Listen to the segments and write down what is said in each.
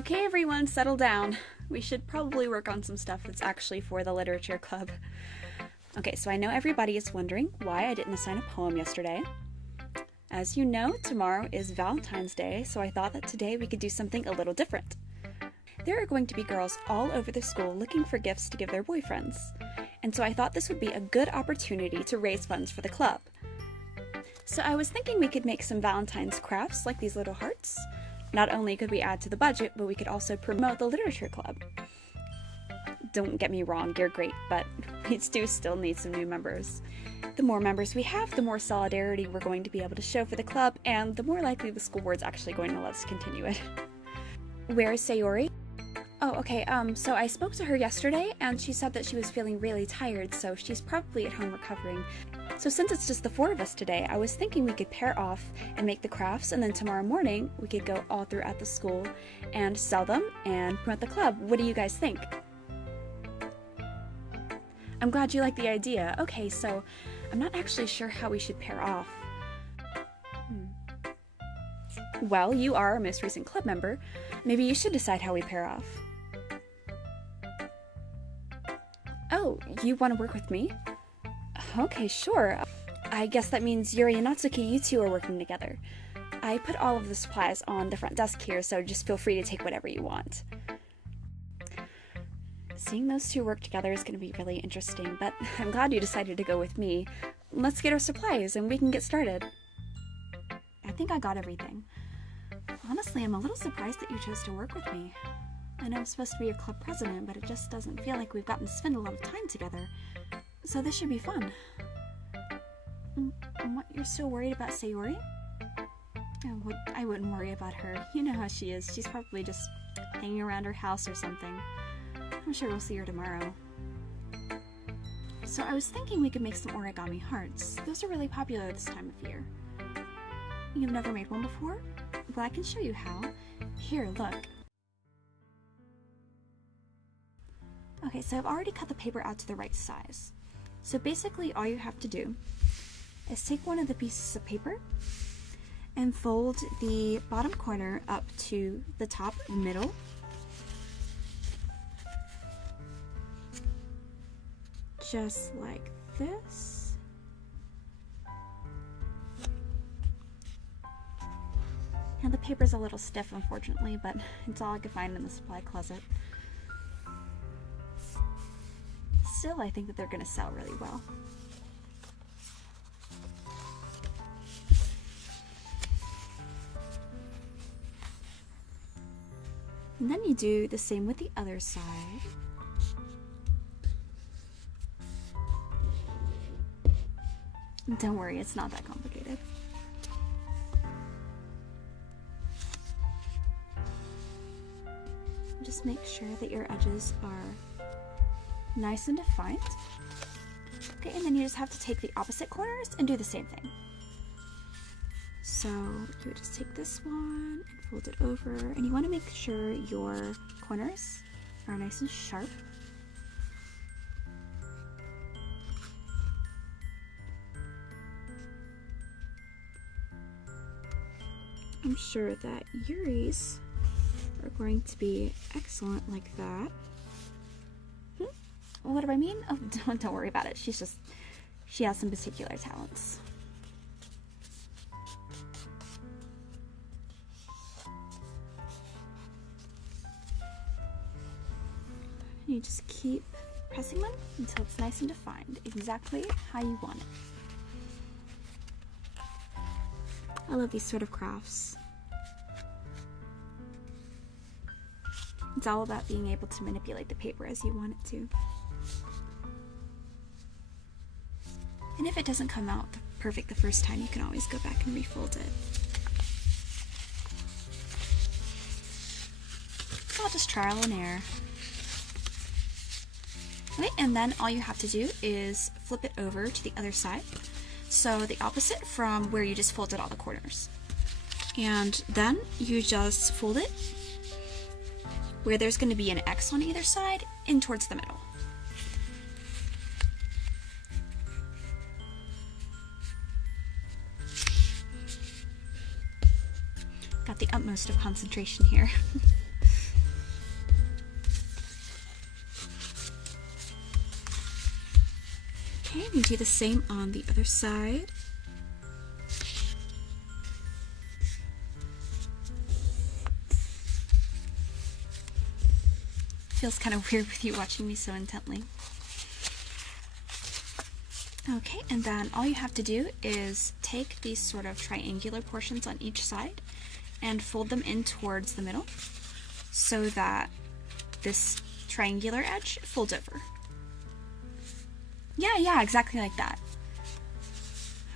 Okay, everyone, settle down. We should probably work on some stuff that's actually for the literature club. Okay, so I know everybody is wondering why I didn't assign a poem yesterday. As you know, tomorrow is Valentine's Day, so I thought that today we could do something a little different. There are going to be girls all over the school looking for gifts to give their boyfriends, and so I thought this would be a good opportunity to raise funds for the club. So I was thinking we could make some Valentine's crafts like these little hearts. Not only could we add to the budget, but we could also promote the literature club. Don't get me wrong, you're great, but we do still need some new members. The more members we have, the more solidarity we're going to be able to show for the club, and the more likely the school board's actually going to let us continue it. Where is Sayori? Oh, okay, so I spoke to her yesterday, and she said that she was feeling really tired, so she's probably at home recovering. So since it's just the four of us today, I was thinking we could pair off and make the crafts, and then tomorrow morning we could go all throughout the school and sell them and promote the club. What do you guys think? I'm glad you like the idea. Okay, so I'm not actually sure how we should pair off. Well, you are our most recent club member. Maybe you should decide how we pair off. Oh, you want to work with me? Okay, sure. I guess that means Yuri and Natsuki, you two are working together. I put all of the supplies on the front desk here, so just feel free to take whatever you want. Seeing those two work together is going to be really interesting, but I'm glad you decided to go with me. Let's get our supplies and we can get started. I think I got everything. Honestly, I'm a little surprised that you chose to work with me. I know I'm supposed to be your club president, but it just doesn't feel like we've gotten to spend a lot of time together. So this should be fun. What, you're still worried about Sayori? Oh, I wouldn't worry about her. You know how she is. She's probably just hanging around her house or something. I'm sure we'll see her tomorrow. So I was thinking we could make some origami hearts. Those are really popular this time of year. You've never made one before? Well, I can show you how. Here, look. Okay, so I've already cut the paper out to the right size. So basically all you have to do is take one of the pieces of paper and fold the bottom corner up to the top middle. Just like this. And the paper's a little stiff, unfortunately, but it's all I could find in the supply closet. Still, I think that they're going to sell really well. And then you do the same with the other side. Don't worry, it's not that complicated. Just make sure that your edges are nice and defined. Okay, and then you just have to take the opposite corners and do the same thing. So you would just take this one and fold it over, and you want to make sure your corners are nice and sharp. I'm sure that Yuri's are going to be excellent like that. What do I mean? Oh, don't worry about it. She has some particular talents. And you just keep pressing them until it's nice and defined, exactly how you want it. I love these sort of crafts. It's all about being able to manipulate the paper as you want it to. And if it doesn't come out perfect the first time, you can always go back and refold it. So I'll just trial and error. Okay, and then all you have to do is flip it over to the other side. So the opposite from where you just folded all the corners. And then you just fold it where there's going to be an X on either side in towards the middle. Got the utmost of concentration here. do the same on the other side. Feels kind of weird with you watching me so intently. Okay, and then all you have to do is take these sort of triangular portions on each side and fold them in towards the middle so that this triangular edge folds over. Yeah, exactly like that.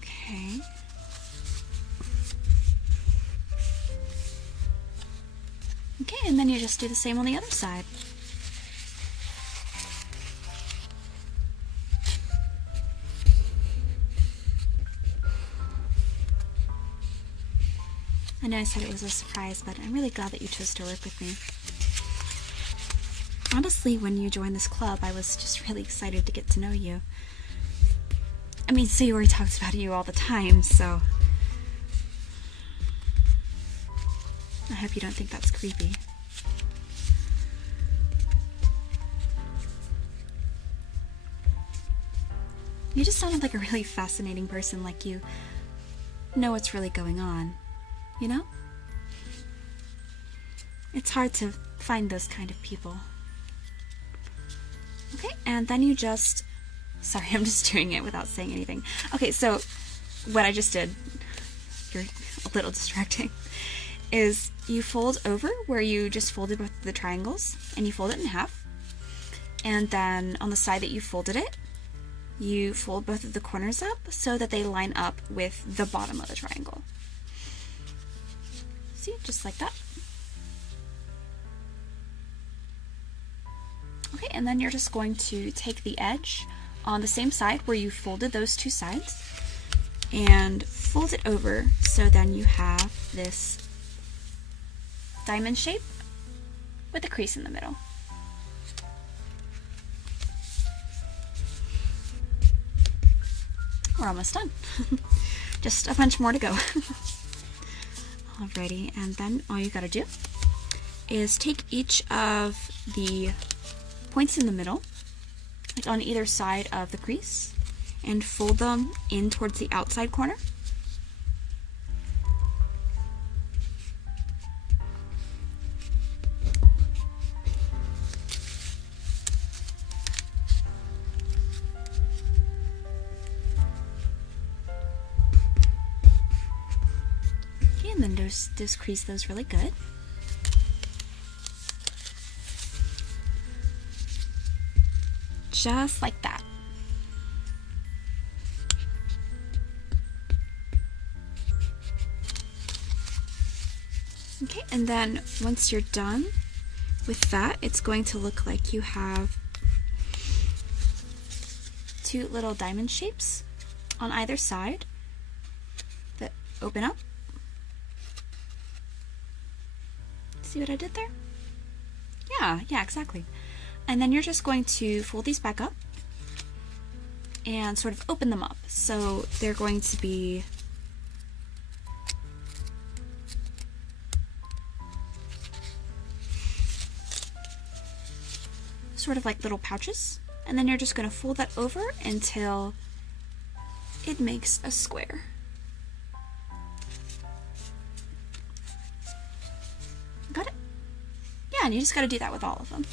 Okay. Okay, and then you just do the same on the other side. I know I said it was a surprise, but I'm really glad that you chose to work with me. Honestly, when you joined this club, I was just really excited to get to know you. I mean, Sayori talks about you all the time, so I hope you don't think that's creepy. You just sounded like a really fascinating person, like you know what's really going on. You know? It's hard to find those kind of people. Okay, and then you just... Sorry, I'm just doing it without saying anything. Okay, so what I just did, you're a little distracting, is you fold over where you just folded both the triangles, and you fold it in half. And then on the side that you folded it, you fold both of the corners up so that they line up with the bottom of the triangle. See, just like that. Okay, and then you're just going to take the edge on the same side where you folded those two sides and fold it over so then you have this diamond shape with a crease in the middle. We're almost done. Just a bunch more to go. Alrighty, and then all you gotta do is take each of the points in the middle, like on either side of the crease, and fold them in towards the outside corner. And then just crease those really good. Just like that. Okay, and then once you're done with that, it's going to look like you have two little diamond shapes on either side that open up. See what I did there? Yeah, exactly. And then you're just going to fold these back up and sort of open them up. So they're going to be sort of like little pouches. And then you're just going to fold that over until it makes a square. Got it? Yeah, and you just got to do that with all of them.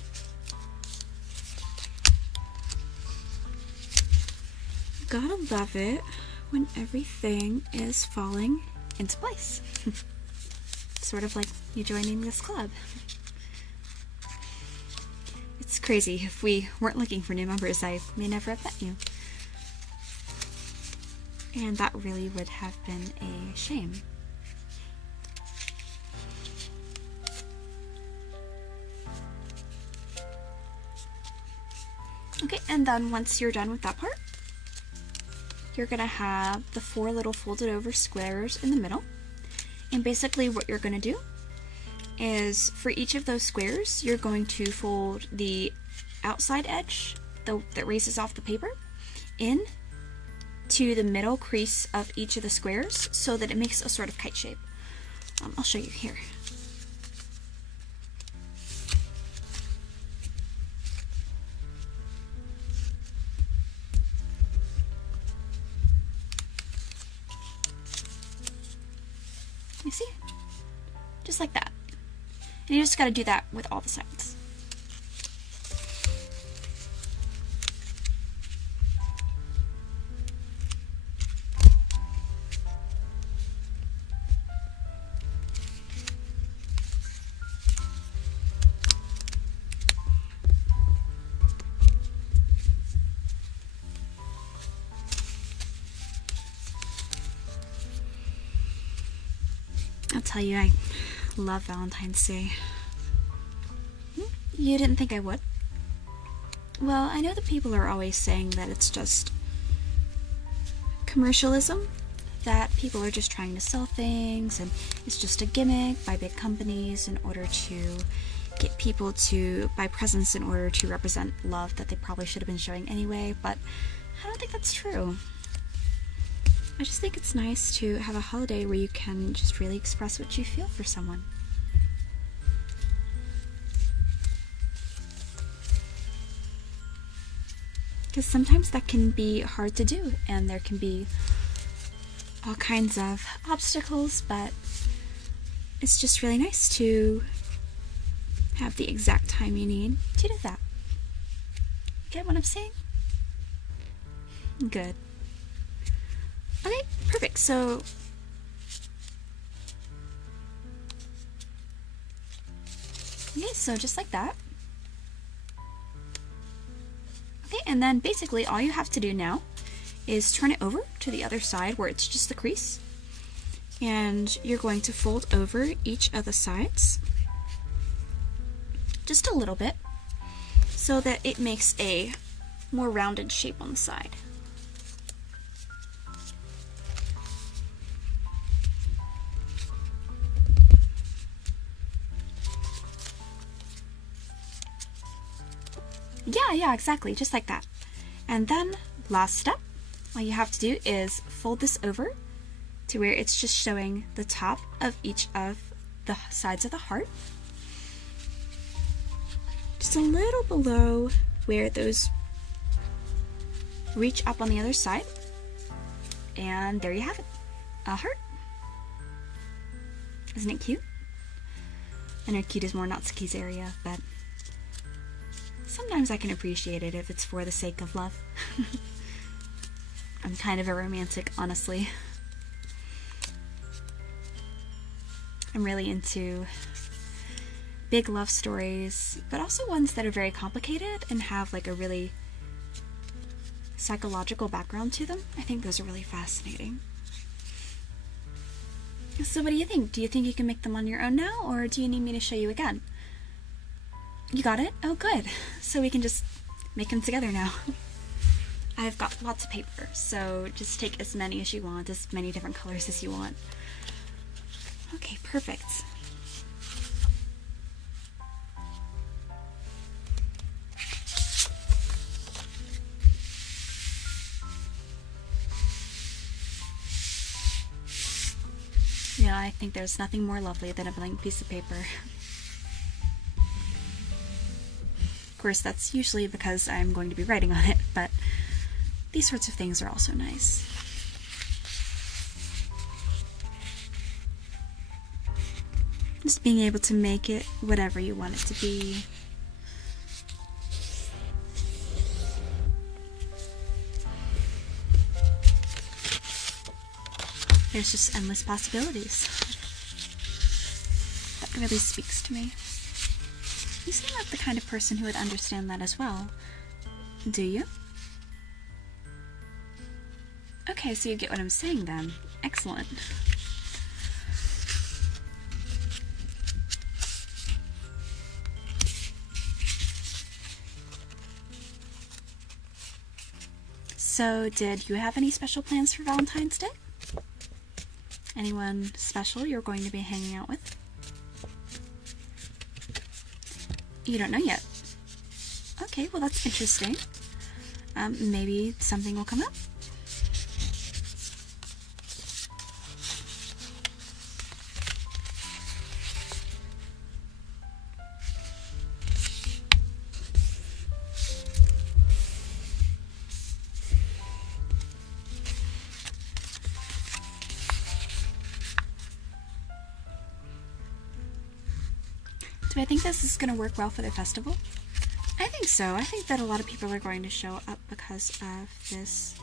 Gotta love it when everything is falling into place. Sort of like you joining this club. It's crazy. If we weren't looking for new members, I may never have met you. And that really would have been a shame. Okay, and then once you're done with that part, you're going to have the four little folded over squares in the middle. And basically what you're going to do is for each of those squares, you're going to fold the outside edge that raises off the paper in to the middle crease of each of the squares so that it makes a sort of kite shape. I'll show you here. You see? Just like that. And you just got to do that with all the sides. I'll tell you, I love Valentine's Day. You didn't think I would? Well, I know that people are always saying that it's just commercialism, that people are just trying to sell things, and it's just a gimmick by big companies in order to get people to buy presents in order to represent love that they probably should have been showing anyway, but I don't think that's true. I just think it's nice to have a holiday where you can just really express what you feel for someone. Because sometimes that can be hard to do, and there can be all kinds of obstacles, but it's just really nice to have the exact time you need to do that. Get what I'm saying? Good. Okay, perfect. So just like that. Okay, and then basically all you have to do now is turn it over to the other side where it's just the crease. And you're going to fold over each of the sides just a little bit so that it makes a more rounded shape on the side. Yeah, exactly, just like that. And then, last step, all you have to do is fold this over to where it's just showing the top of each of the sides of the heart. Just a little below where those reach up on the other side. And there you have it, a heart. Isn't it cute? I know cute is more Natsuki's area, but sometimes I can appreciate it if it's for the sake of love. I'm kind of a romantic, honestly. I'm really into big love stories, but also ones that are very complicated and have like a really psychological background to them. I think those are really fascinating. So what do you think? Do you think you can make them on your own now, or do you need me to show you again? You got it? Oh, good. So we can just make them together now. I've got lots of paper, so just take as many as you want, as many different colors as you want. Okay, perfect. Yeah, I think there's nothing more lovely than a blank piece of paper. Of course, that's usually because I'm going to be writing on it, but these sorts of things are also nice. Just being able to make it whatever you want it to be. There's just endless possibilities. That really speaks to me. You seem like the kind of person who would understand that as well. Do you? Okay, so you get what I'm saying then. Excellent. So, did you have any special plans for Valentine's Day? Anyone special you're going to be hanging out with? You don't know yet. Okay, well that's interesting. Maybe something will come up. Do I think this is going to work well for the festival? I think so. I think that a lot of people are going to show up because of this.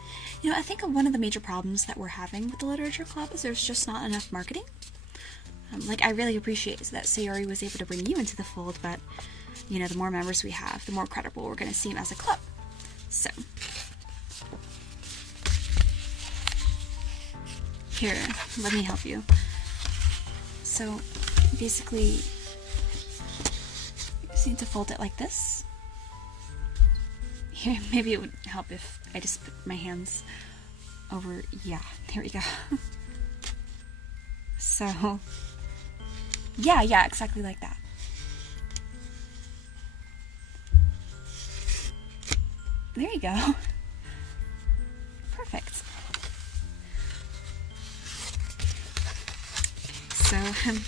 You know, I think one of the major problems that we're having with the literature club is there's just not enough marketing. Like, I really appreciate that Sayori was able to bring you into the fold, but, you know, the more members we have, the more credible we're going to seem as a club. So, here, let me help you. So, basically, you just need to fold it like this. Here, maybe it would help if I just put my hands over, yeah, there we go. So, yeah, exactly like that. There you go. Perfect. So, I'm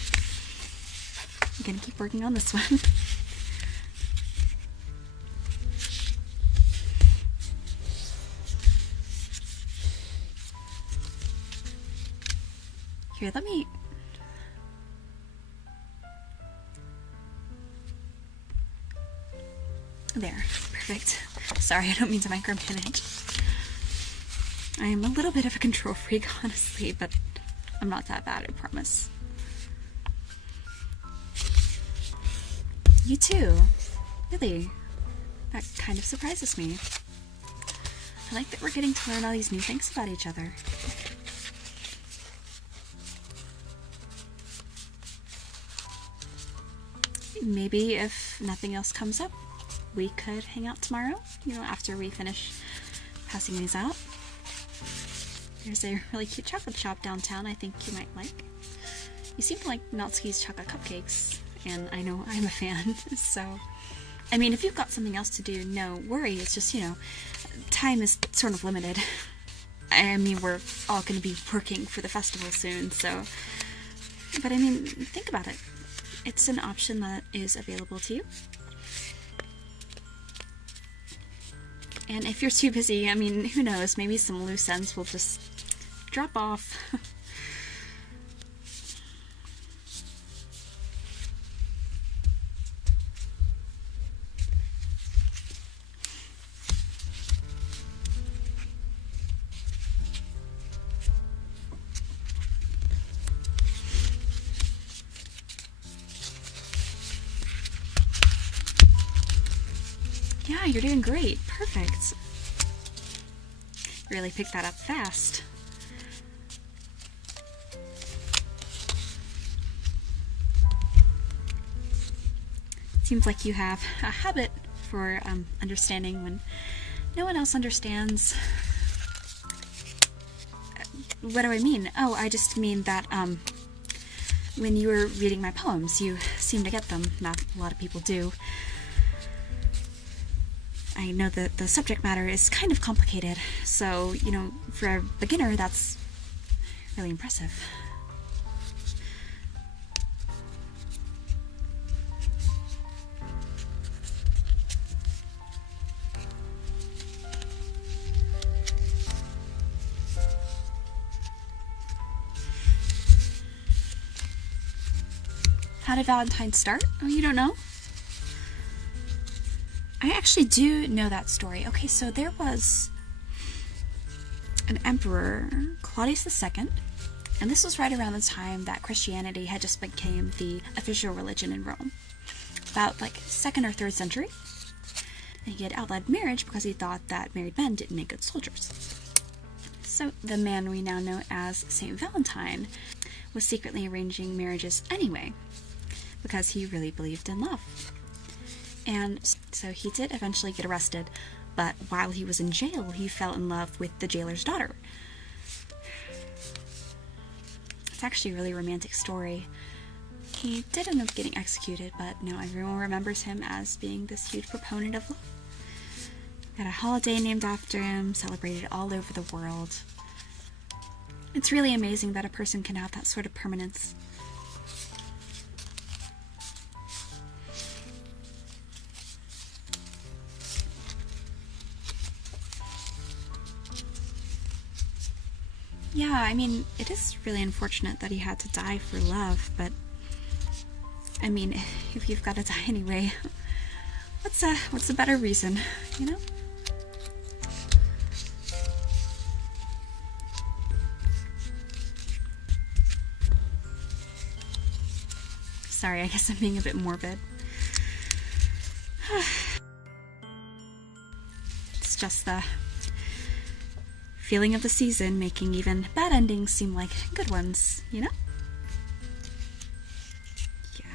gonna keep working on this one. Here, let me... There, perfect. Sorry, I don't mean to micromanage. I'm a little bit of a control freak, honestly, but I'm not that bad, I promise. You too. Really. That kind of surprises me. I like that we're getting to learn all these new things about each other. Maybe if nothing else comes up, we could hang out tomorrow, you know, after we finish passing these out. There's a really cute chocolate shop downtown I think you might like. You seem to like Natsuki's chocolate cupcakes, and I know I'm a fan, so... I mean, if you've got something else to do, no worry, it's just, you know, time is sort of limited. I mean, we're all going to be working for the festival soon, so... But I mean, think about it. It's an option that is available to you. And if you're too busy, I mean, who knows, maybe some loose ends will just drop off. Yeah, you're doing great. Perfect. Really picked that up fast. Seems like you have a habit for understanding when no one else understands. What do I mean? Oh, I just mean that when you were reading my poems, you seem to get them. Not a lot of people do. I know that the subject matter is kind of complicated, so, you know, for a beginner, that's really impressive. How did Valentine start? Oh, you don't know? I actually do know that story. Okay, so there was an emperor, Claudius II, and this was right around the time that Christianity had just became the official religion in Rome. About like 2nd or 3rd century. And he had outlawed marriage because he thought that married men didn't make good soldiers. So the man we now know as Saint Valentine was secretly arranging marriages anyway, because he really believed in love. And so he did eventually get arrested, but while he was in jail, he fell in love with the jailer's daughter. It's actually a really romantic story. He did end up getting executed, but now everyone remembers him as being this huge proponent of love. Got a holiday named after him, celebrated all over the world. It's really amazing that a person can have that sort of permanence. Yeah, I mean, it is really unfortunate that he had to die for love, but I mean, if you've got to die anyway, what's a better reason, you know? Sorry, I guess I'm being a bit morbid. It's just the feeling of the season making even bad endings seem like good ones, you know? Yeah.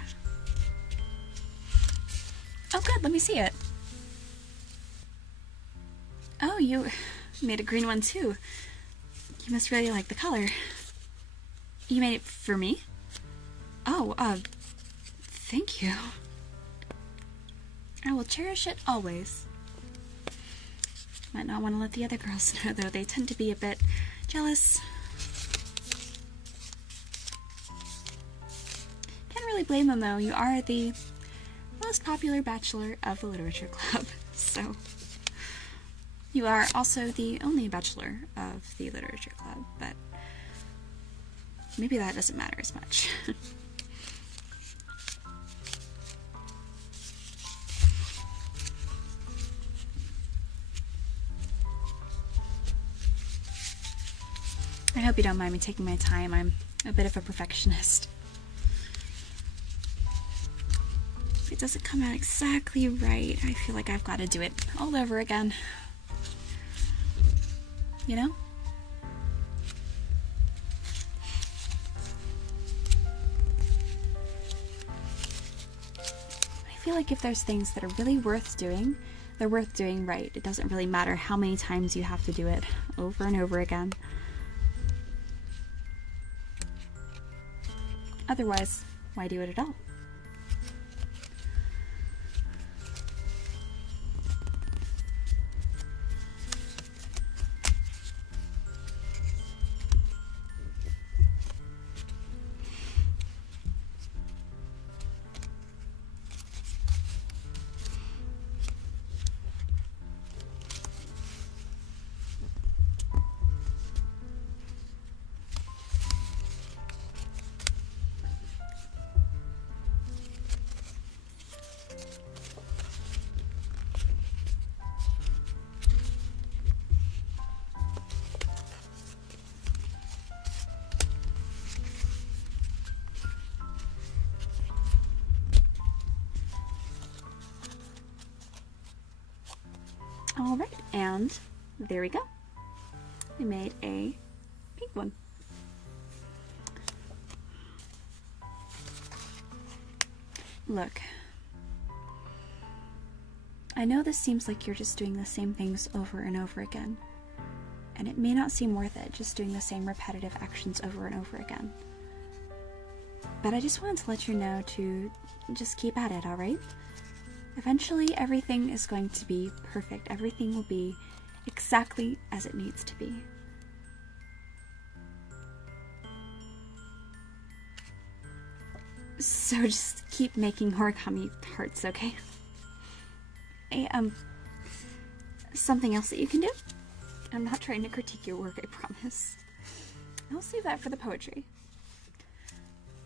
Oh good, let me see it. Oh, you made a green one too. You must really like the color. You made it for me? Oh, thank you. I will cherish it always. Might not want to let the other girls know, though. They tend to be a bit jealous. Can't really blame them, though. You are the most popular bachelor of the literature club, so... You are also the only bachelor of the literature club, but maybe that doesn't matter as much. I hope you don't mind me taking my time. I'm a bit of a perfectionist. If it doesn't come out exactly right, I feel like I've got to do it all over again. You know? I feel like if there's things that are really worth doing, they're worth doing right. It doesn't really matter how many times you have to do it over and over again. Otherwise, why do it at all? Alright, and there we go. I made a pink one. Look, I know this seems like you're just doing the same things over and over again, and it may not seem worth it just doing the same repetitive actions over and over again. But I just wanted to let you know to just keep at it, alright? Eventually, everything is going to be perfect. Everything will be exactly as it needs to be. So just keep making origami hearts, okay? Hey, something else that you can do? I'm not trying to critique your work, I promise. I'll save that for the poetry.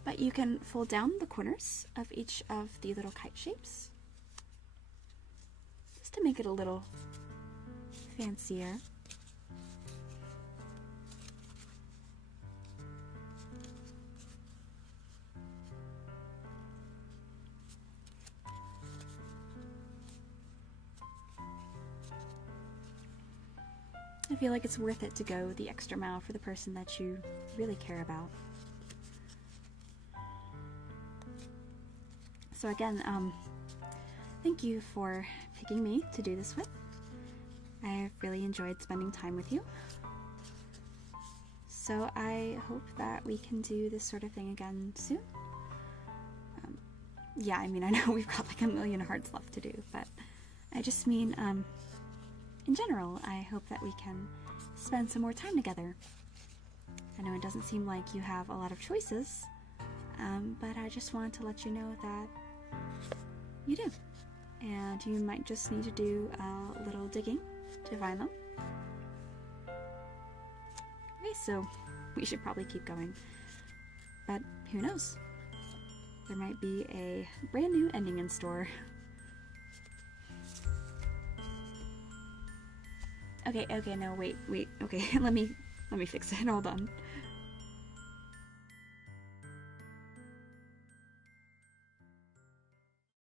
But you can fold down the corners of each of the little kite shapes, to make it a little fancier. I feel like it's worth it to go the extra mile for the person that you really care about. So again, thank you for picking me to do this with. I've really enjoyed spending time with you. So I hope that we can do this sort of thing again soon. Yeah, I mean, I know we've got like a million hearts left to do, but I just mean, in general, I hope that we can spend some more time together. I know it doesn't seem like you have a lot of choices, but I just wanted to let you know that you do. And you might just need to do a little digging to find them. Okay, so we should probably keep going. But who knows? there might be a brand new ending in store. Okay, no, wait, okay, let me fix it, hold on.